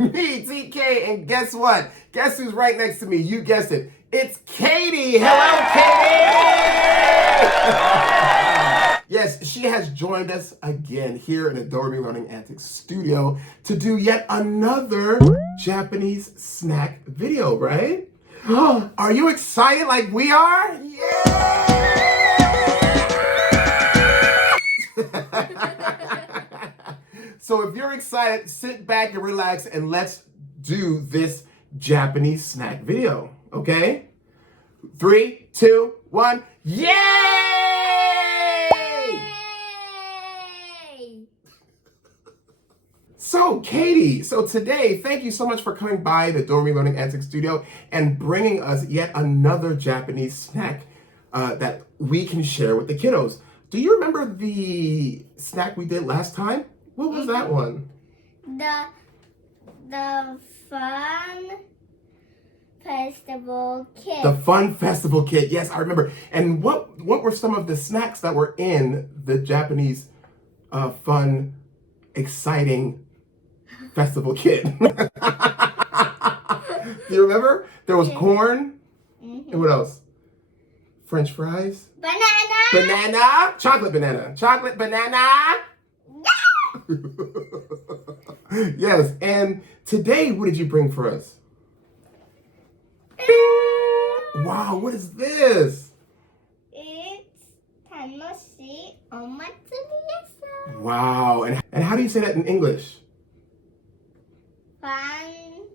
me, TK, and guess what? Guess who's right next to me? You guessed it. It's Katie. Hello, Katie. Yes, she has joined us again here in the Doremi Learning Antics studio to do yet another Japanese snack video, right? Are you excited like we are? Yeah! So if you're excited, sit back and relax and let's do this Japanese snack video, okay? 3, 2, 1, yay! So Katie, today, thank you so much for coming by the Doremi Learning Antics studio and bringing us yet another Japanese snack that we can share with the kiddos. Do you remember the snack we did last time? What was that one? The Fun Festival Kit. The Fun Festival Kit. Yes, I remember. And what were some of the snacks that were in the Japanese fun, exciting festival kit? Do you remember? There was corn. And what else? French fries. Banana. Chocolate banana. Chocolate banana. Yes, and today, what did you bring for us? Wow, what is this? It's Tanoshi Omatsuri-yasa. Wow, and how do you say that in English? Fun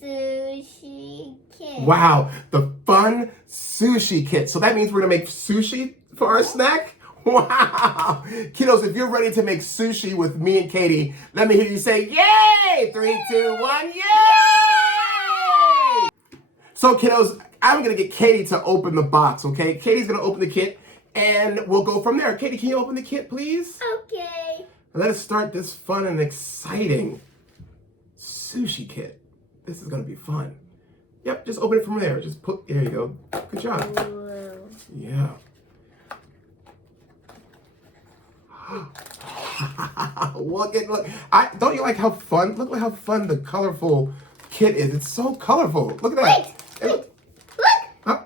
Sushi Kit. Wow, the Fun Sushi Kit. So that means we're gonna make sushi for our snack? Wow! Kiddos, if you're ready to make sushi with me and Katie, let me hear you say, yay! 3, 2, 1, yay! So kiddos, I'm gonna get Katie to open the box, okay? Katie's gonna open the kit and we'll go from there. Katie, can you open the kit, please? Okay. Let us start this fun and exciting sushi kit. This is gonna be fun. Yep, just open it from there. Just put, there you go. Good job. Whoa. Yeah. Look. Don't you like how fun? Look at how fun the colorful kit is. It's so colorful. Look at that. Wait. Look. Huh?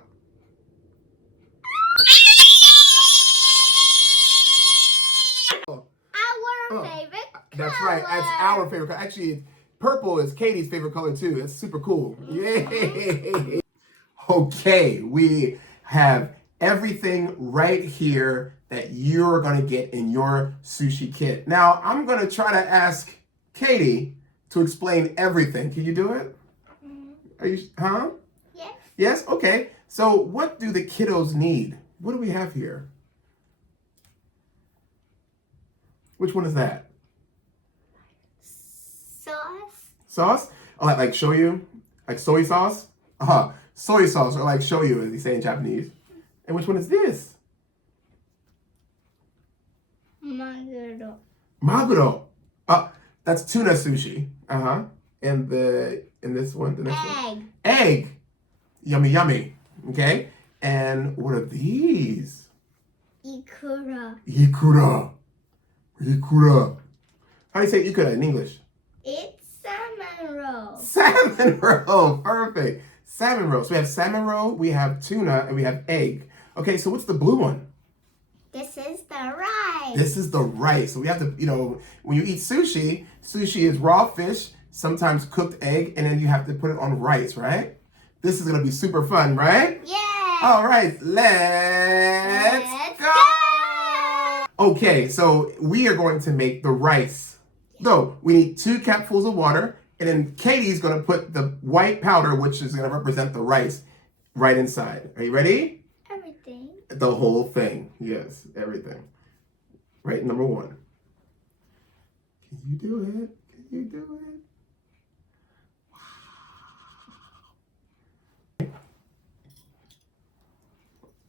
Our favorite color. That's right. That's our favorite color. Actually, purple is Katie's favorite color too. That's super cool. Yay! Okay, we have everything right here that you're gonna get in your sushi kit. Now, I'm gonna try to ask Katie to explain everything. Can you do it? Are you, huh? Yes. Yes? Okay. So what do the kiddos need? What do we have here? Which one is that? Sauce. Sauce? Oh, like shoyu? Like soy sauce? Soy sauce, or like shoyu, as they say in Japanese. And which one is this? Maguro. Maguro. That's tuna sushi. And this one, the next one. Egg. Yummy, yummy. Okay. And what are these? Ikura. Ikura. Ikura. How do you say ikura in English? It's salmon roll. Salmon roll. Perfect. Salmon roll. So we have salmon roll, we have tuna, and we have egg. Okay, so what's the blue one? This is the rice. This is the rice. So we have to, when you eat sushi, sushi is raw fish, sometimes cooked egg, and then you have to put it on rice, right? This is going to be super fun, right? Yeah. All right, let's go. Okay, so we are going to make the rice. So we need 2 cupfuls of water, and then Katie's going to put the white powder, which is going to represent the rice, right inside. Are you ready? Everything. The whole thing. Yes, everything. Right, number 1. Can you do it? Can you do it? Wow.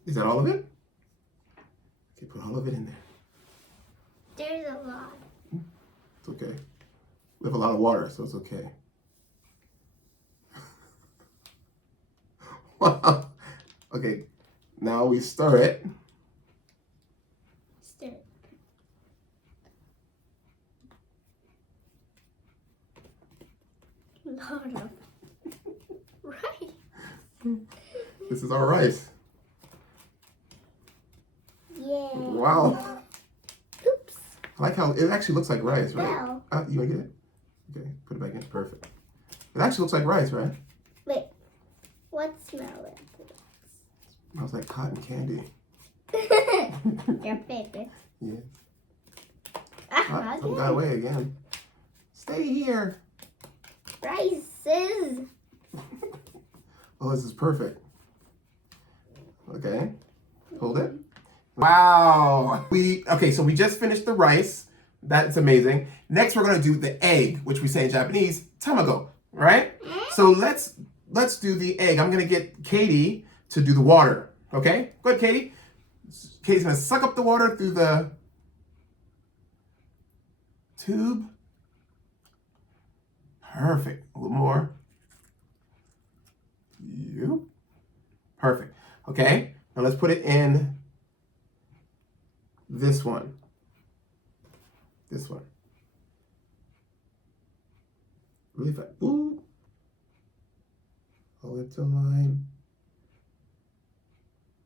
Is that all of it? Okay, put all of it in there. There's a lot. It's okay. We have a lot of water, so it's okay. Wow. Okay, now we stir it. Stir. lot of rice. This is our rice. Yeah. Wow. Oops. I like how it actually looks like rice, right? No. You want to get it? Okay, put it back in. Perfect. It actually looks like rice, right? Wait. What smell is it? Smells like cotton candy. Your favorite. Yeah. Ah, Some got away again. Stay here. Rices. Oh, this is perfect. Okay. Hold it. Wow. Okay, so we just finished the rice. That's amazing. Next, we're gonna do the egg, which we say in Japanese, tamago, right? So let's do the egg. I'm gonna get Katie to do the water. Okay? Go ahead, Katie. Katie's gonna suck up the water through the tube. Perfect. A little more. Yep. Perfect. Okay. Now let's put it in this one. This one. Really fast. Ooh. Hold it to line.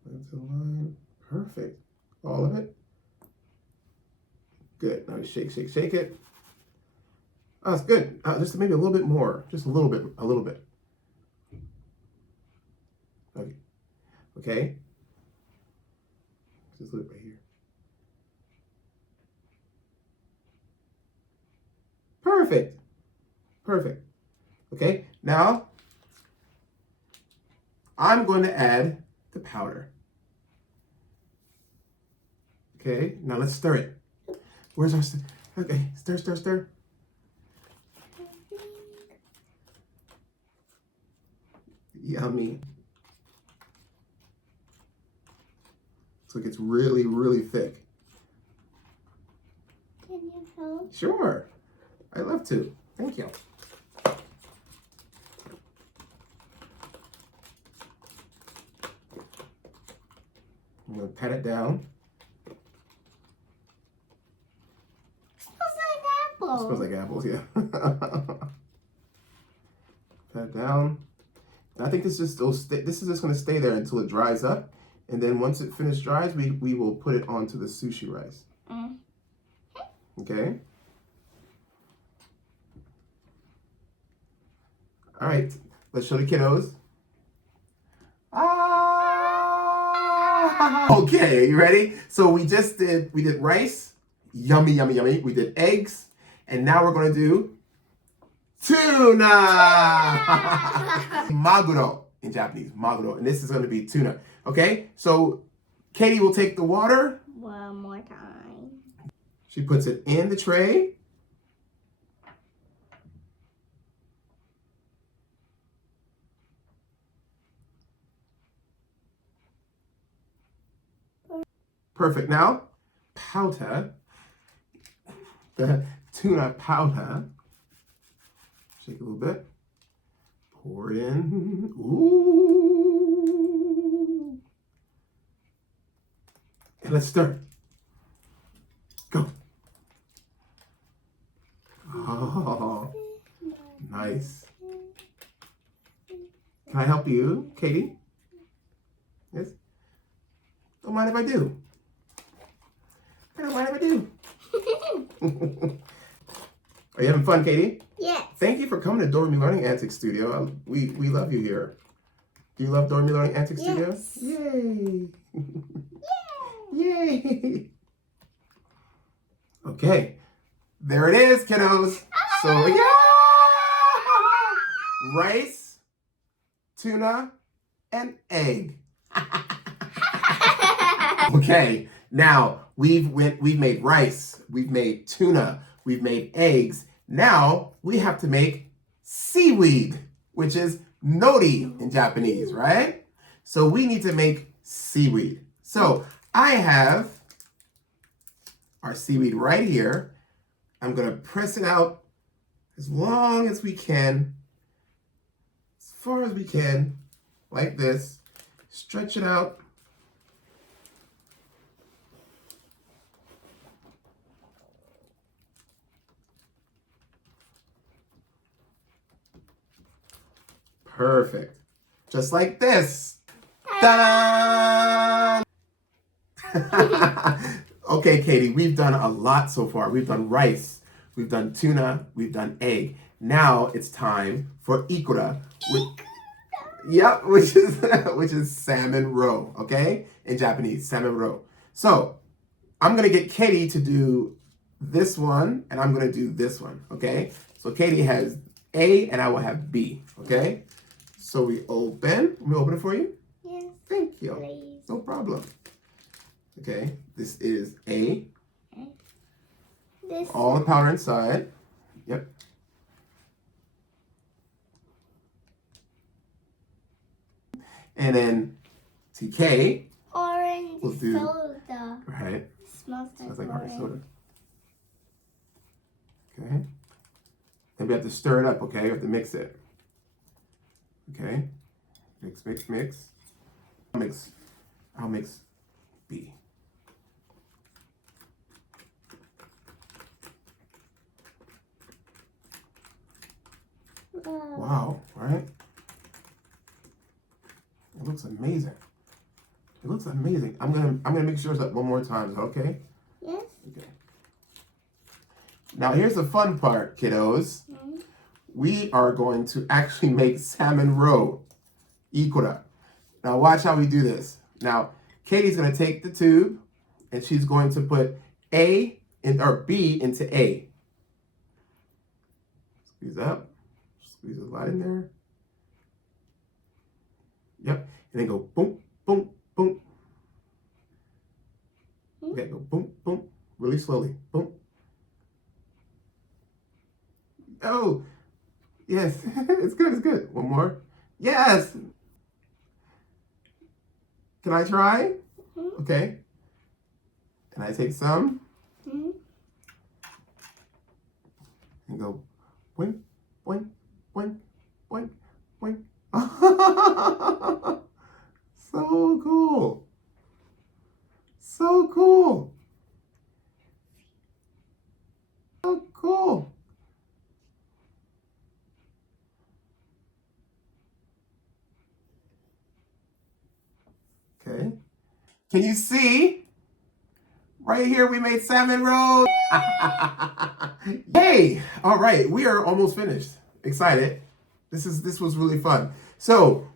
Hold it to line. Perfect. All of it. Good. Now shake, shake, shake it. Oh, that's good. Just maybe a little bit more. Just a little bit. A little bit. Okay. Okay. Just a little bit right here. Perfect. Perfect. Okay. Now, I'm going to add the powder. Okay. Now let's stir it. Where's our stir? Okay. Stir, stir, stir. Yummy. So it gets really, really thick. Can you help? Sure. I'd love to. Thank you. I'm going to pat it down. Smells like apple. It smells like apples, yeah. Pat it down. And I think this is just going to stay there until it dries up. And then once it dries, we will put it onto the sushi rice. Okay? All right, let's show the kiddos. Ah! Okay, are you ready? So we did rice, yummy, yummy, yummy. We did eggs, and now we're gonna do tuna. Maguro in Japanese, maguro, and this is gonna be tuna. Okay, so Katie will take the water. One more time. She puts it in the tray. Perfect. Now, powder, the tuna powder. Shake a little bit. Pour it in. Ooh. And let's stir. Go. Oh, nice. Can I help you, Katie? Yes? Don't mind if I do. I don't mind if I do. Are you having fun, Katie? Yes. Thank you for coming to Doremi Learning Antics Studio. We love you here. Do you love Doremi Learning Antics Studio? Yes. Yay! Yay! Okay, there it is, kiddos. So yeah, rice, tuna, and egg. Okay, now we've made rice, we've made tuna, we've made eggs. Now we have to make seaweed, which is nori in Japanese, right? So we need to make seaweed. So I have our seaweed right here. I'm gonna press it out as long as we can, as far as we can, like this. Stretch it out. Perfect. Just like this. Ta-da! Okay, Katie, we've done a lot so far. We've done rice, we've done tuna, we've done egg. Now it's time for ikura. Yep, which is salmon roe, okay? In Japanese, salmon roe. So I'm gonna get Katie to do this one, and I'm gonna do this one, okay? So Katie has A, and I will have B, okay? So we open. Let me open it for you. Yes. Thank you. Please. No problem. Okay, this is A. This. All the powder inside. Yep. And then TK. Orange We'll do, soda. right. Smells Sounds like like orange orange. soda. Okay. Then we have to stir it up, okay? We have to mix it. Okay. Mix, mix, mix. I'll mix B. Wow, right? It looks amazing. It looks amazing. I'm gonna mix yours up one more time. Is that okay? Yes. Okay. Now here's the fun part, kiddos. Mm-hmm. We are going to actually make salmon roe, ikura. Now watch how we do this. Now Katie's gonna take the tube and she's going to put B into A. Squeeze up. Squeeze a lot in there. Yep. And then go boom, boom, boom. Okay, go boom, boom. Really slowly. Boom. Oh, yes. It's good, it's good. One more. Yes. Can I try? Mm-hmm. Okay. And I take some. Mm-hmm. And go boing, boing, boing, boing, boing. So cool. So cool. So cool. Okay. Can you see? Right here we made salmon roe. Yay! All right, we are almost finished. Excited. This was really fun. So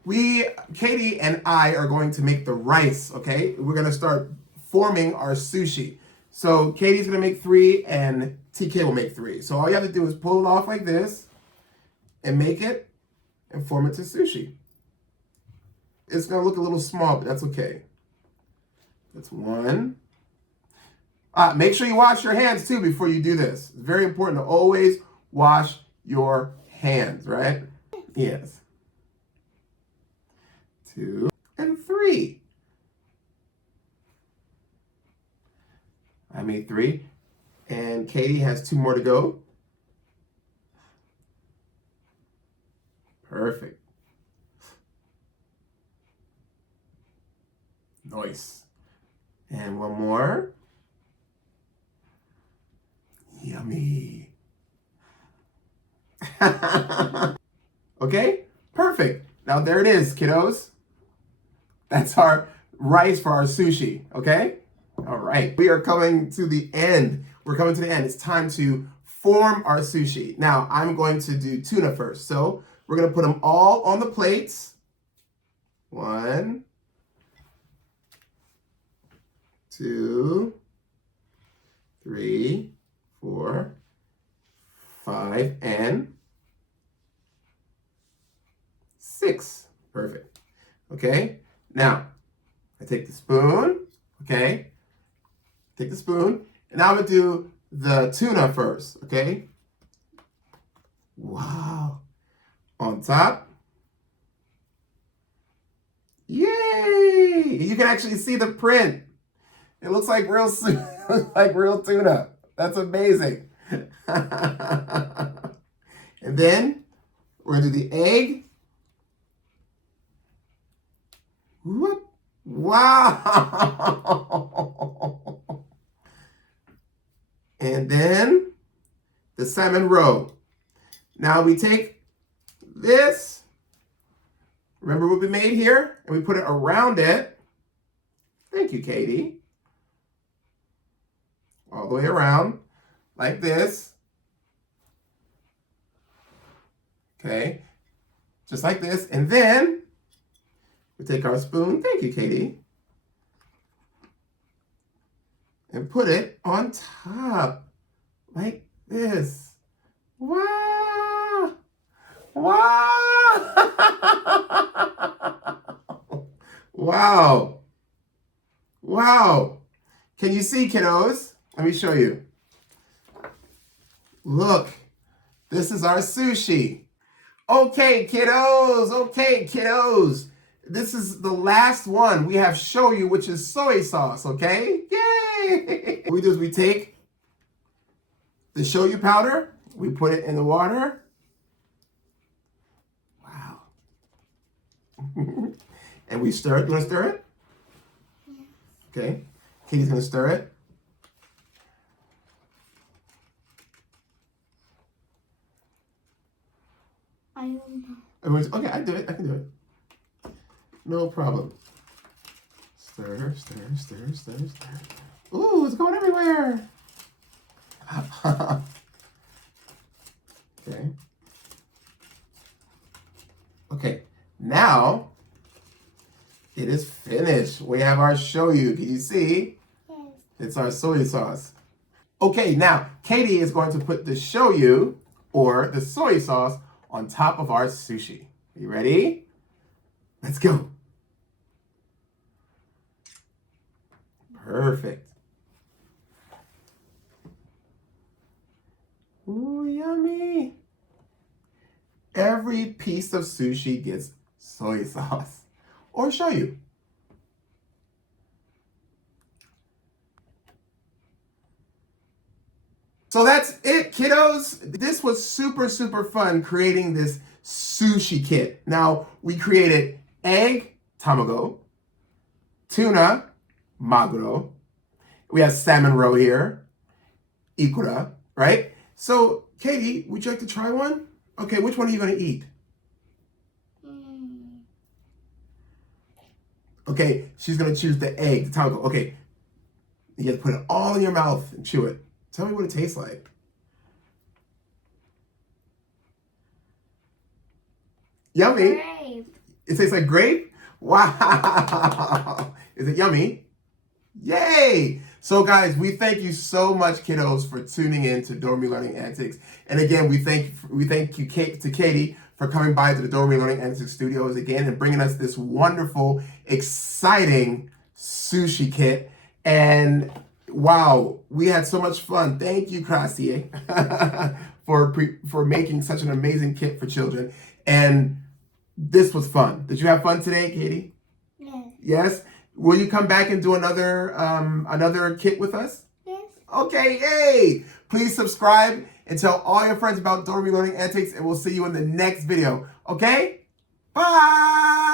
Katie and I are going to make the rice, okay? We're gonna start forming our sushi. So Katie's gonna make 3 and TK will make 3. So all you have to do is pull it off like this and make it and form it to sushi. It's gonna look a little small, but that's okay. That's 1. Make sure you wash your hands too before you do this. It's very important to always wash your hands, right? Yes. 2 and 3. I made 3. And Katie has 2 more to go. Perfect. Nice. And 1 more. Yummy. Okay, perfect. Now there it is, kiddos. That's our rice for our sushi, okay? All right, we are coming to the end. We're coming to the end. It's time to form our sushi. Now, I'm going to do tuna first. So we're gonna put them all on the plates. 1, 2, 3, 4, 5, and 6. Perfect. Okay, now I take the spoon, okay? Take the spoon, and now I'm gonna do the tuna first, okay? Wow. On top. Yay! You can actually see the print. It looks like real tuna. That's amazing. And then we're gonna do the egg. Whoop. Wow. And then the salmon roe. Now we take this Remember what we made here? And we put it around it. Thank you, Katie. All the way around, like this. Okay, just like this. And then we take our spoon, thank you, Katie, and put it on top, like this. Wow! Wow! Wow! Wow! Can you see, kiddos? Let me show you. Look, this is our sushi. Okay, kiddos. Okay, kiddos. This is the last one. We have shoyu, which is soy sauce, okay? Yay! What we do is we take the shoyu powder, we put it in the water. Wow. And we stir it. You want to stir it? Okay. Katie's going to stir it. I don't know. Everyone's, okay, I do it. I can do it. No problem. Stir, stir, stir, stir, stir. Ooh, it's going everywhere. Okay. Okay, now it is finished. We have our shoyu. Can you see? Yes. It's our soy sauce. Okay, now Katie is going to put the shoyu or the soy sauce on top of our sushi. You ready? Let's go. Perfect. Ooh, yummy. Every piece of sushi gets soy sauce or shoyu. So that's it, kiddos. This was super, super fun creating this sushi kit. Now, we created egg, tamago, tuna, maguro. We have salmon roe here, ikura, right? So, Katie, would you like to try one? Okay, which one are you going to eat? Okay, she's going to choose the egg, the tamago. Okay, you have to put it all in your mouth and chew it. Tell me what it tastes like. Yummy. Grape. It tastes like grape? Wow. Is it yummy? Yay. So guys, we thank you so much, kiddos, for tuning in to Doremi Learning Antics. And again, we thank you to Katie for coming by to the Doremi Learning Antics studios again and bringing us this wonderful, exciting sushi kit. And wow, we had so much fun. Thank you, Krasie, for making such an amazing kit for children. And this was fun. Did you have fun today, Katie? Yes. Yes? Will you come back and do another kit with us? Yes. Okay, yay! Please subscribe and tell all your friends about Doremi Learning Antics, and we'll see you in the next video. Okay? Bye!